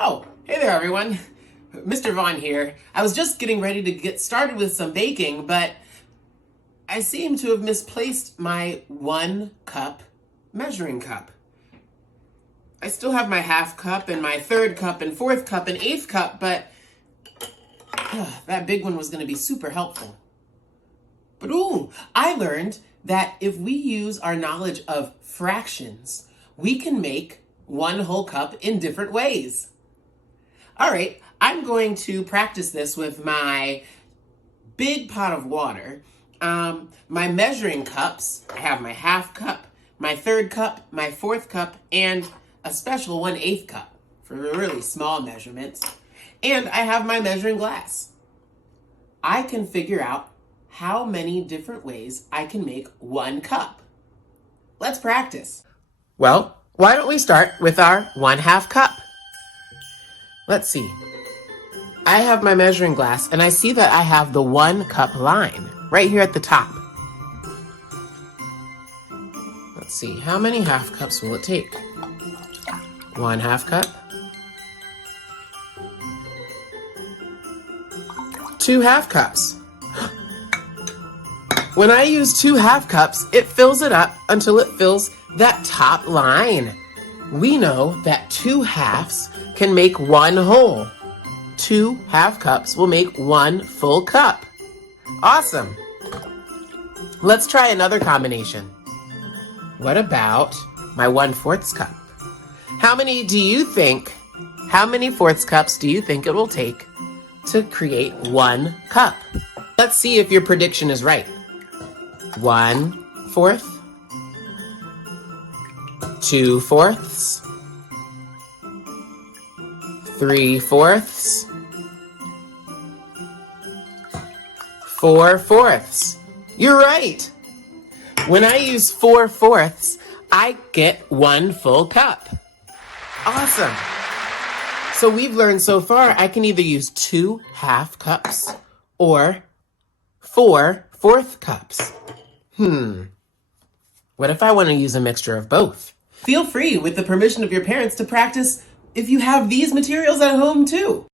Oh, hey there everyone. Mr. Vaughn here. I was just getting ready to get started with some baking, but I seem to have misplaced my 1 cup measuring cup. I still have my half cup and my 3rd cup and 4th cup and 8th cup, but that big one was going to be super helpful. But I learned that if we use our knowledge of fractions, we can make 1 whole cup in different ways. All right, I'm going to practice this with my big pot of water. My measuring cups, I have my half cup, my 3rd cup, my 4th cup, and a special 1/8 cup for really small measurements. And I have my measuring glass. I can figure out how many different ways I can make 1 cup. Let's practice. Well, why don't we start with our 1/2 cup? Let's see. I have my measuring glass and I see that I have the 1 cup line right here at the top. Let's see, how many half cups will it take? 1/2 cup. 2 half cups. When I use 2 half cups, it fills it up until it fills that top line. We know that 2 halves can make 1 whole. 2 half cups will make 1 full cup. Awesome. Let's try another combination. What about my 1/4 cup? How many 4th cups do you think it will take to create 1 cup? Let's see if your prediction is right. 1/4, 2/4, 3/4, 4/4. You're right. When I use 4/4, I get 1 full cup. Awesome. So we've learned so far I can either use 2 half cups or 4 4th cups. What if I want to use a mixture of both? Feel free, with the permission of your parents, to practice if you have these materials at home too.